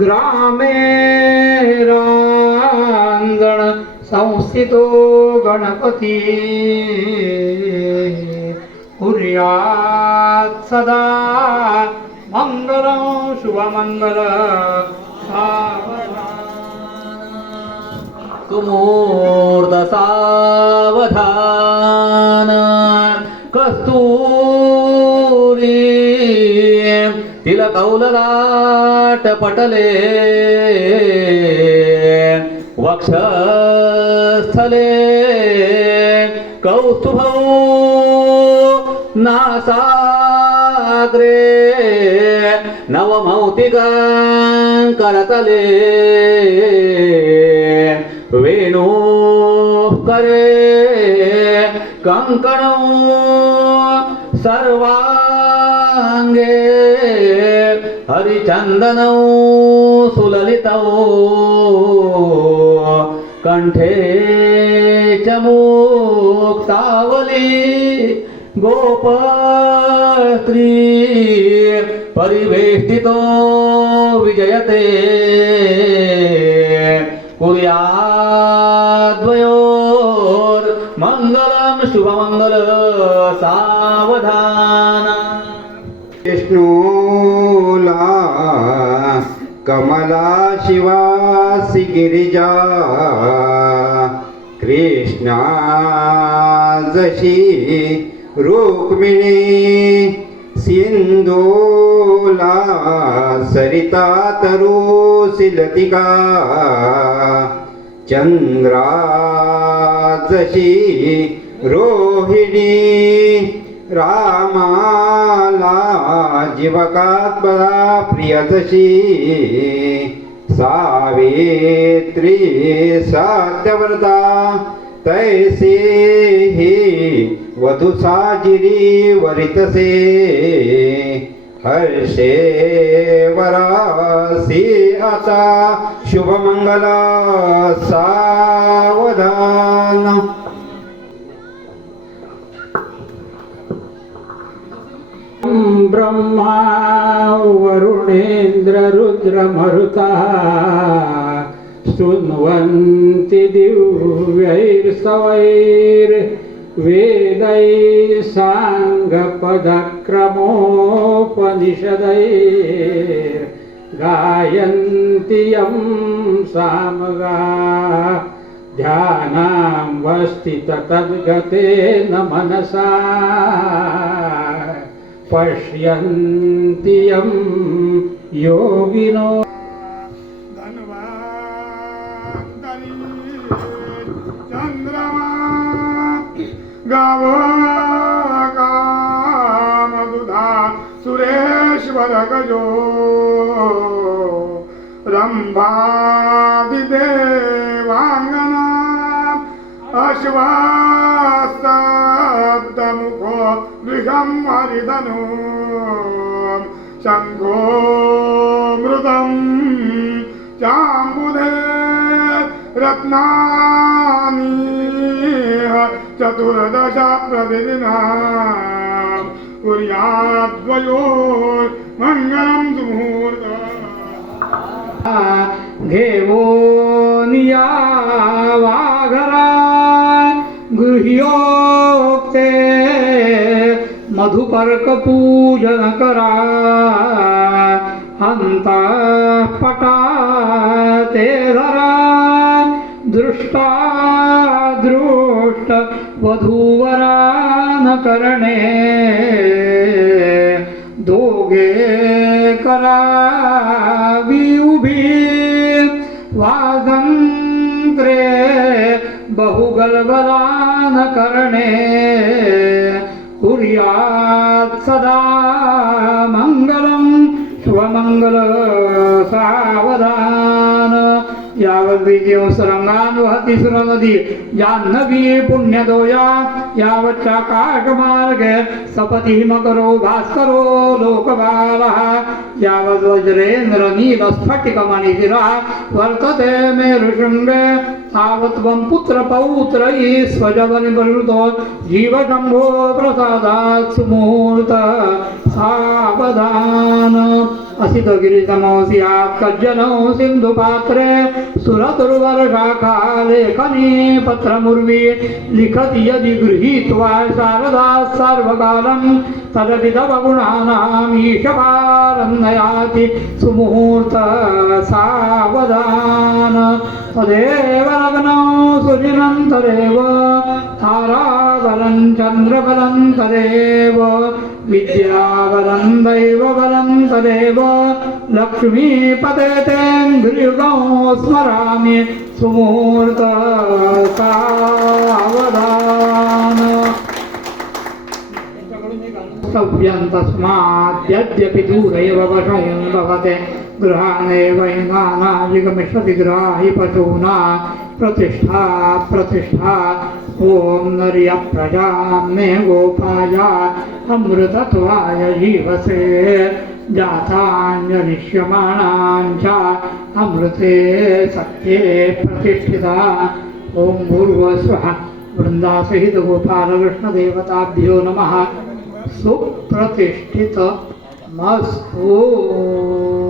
ग्रामे रांगण संस्थितो गणपती. कुर्यात् सदा मङ्गलं शुभमङ्गल कुमूर्त सावधान तिलकौललाट पटले. वक्षस्थले. कौस्तुभौ नासाग्रे. नवमौतिकरतले वेणु करे कंकणौ सर्वा हरिचन्दनौ सुललितौ कण्ठे च मुक्तावली गोपस्त्री परिवेष्टितो विजयते कुर्याद्वयोर्मङ्गलं शुभमङ्गल सावधान। विष्णु कमला शिवासी गिरिजा कृष्णा जशी रुक्मिणी सिंधोला सरिता तरुसी लतिका चंद्रा जशी रोहिणी रामाला जीवकात्मना प्रियदशी सावित्री सत्यव्रता तैसे ही वधू साजिरी वरितसे हर्षे वरासी आता शुभमंगला सावधान। ब्रह्मा वरुणेन्द्ररुद्रमरुतः स्तुन्वन्ति दिव्यैर्सवैर्वेदैः साङ्गपदक्रमोपनिषदैर्गायन्ति यं सामगा ध्यानां वस्ति तद्गतेन मनसा पश्यन्ति यं योगिनो। धन्वन्तरी चन्द्रमा गावो कामदुधा सुरेश्वर रम्भादिदेवाङ्गना अश्वा गृहं हरिधनु शङ्खो मृदं चाम्बुधे रत्नानि चतुर्दश प्रतिदिना कुर्याद्वयोः मधुपर्कपूजनकरा अंत पटा ते धरा दृष्टा वधूवरानकरणे दोगे करा उभी वादन्त्रे बहुगलबलानकरणे कुर्यात् सदा मङ्गलं शुभमङ्गल सावधान। यावद्विजयो सरंगान वहती सुरनदी जाह्नवी पुण्यदोया यावच्चा काकमार्गे सपती मकरो भास्करो लोकबालः। यावद्वज्रेन्द्रनीलस्फटिकमणिशिरः वर्तते मे ऋशृङ्गे तावत्वं पुत्रपौत्रैः स्वजवनिवृतो जीवशम्भो प्रसादात् सुमूर्त सावधान। असितगिरितमोऽस्यात् कज्जनो सिन्धुपात्रे सुरतुर्वर्षाखा लेखनी पत्रमुर्वी लिखति यदि गृहीत्वा शारदा सर्वकालं तदपि तव गुणानाम् ईशपारन्नयाति सुमुहूर्त सावधान तदेव लग्नौ सुदिनं तदेव ताराबलं चन्द्रबलं तदेव विद्यावलम् दैव वदन्तदेव लक्ष्मीपदेते स्मरामि सुमूर्तावधाव्यम् तस्माद्यद्यपि दूरैव वशं भवते। गृहाणेव इमाना गृहा हि पशूना। प्रतिष्ठा प्रतिष्ठा ॐ नर्यप्रजां मे गोपाया अमृतत्वाय जीवसे जाताञ्जनिष्यमाणां अमृते सत्ये प्रतिष्ठिता। ॐ भूर्वस्वः। वृन्दासहितगोपालकृष्णदेवताभ्यो नमः। सुप्रतिष्ठितमस्तु।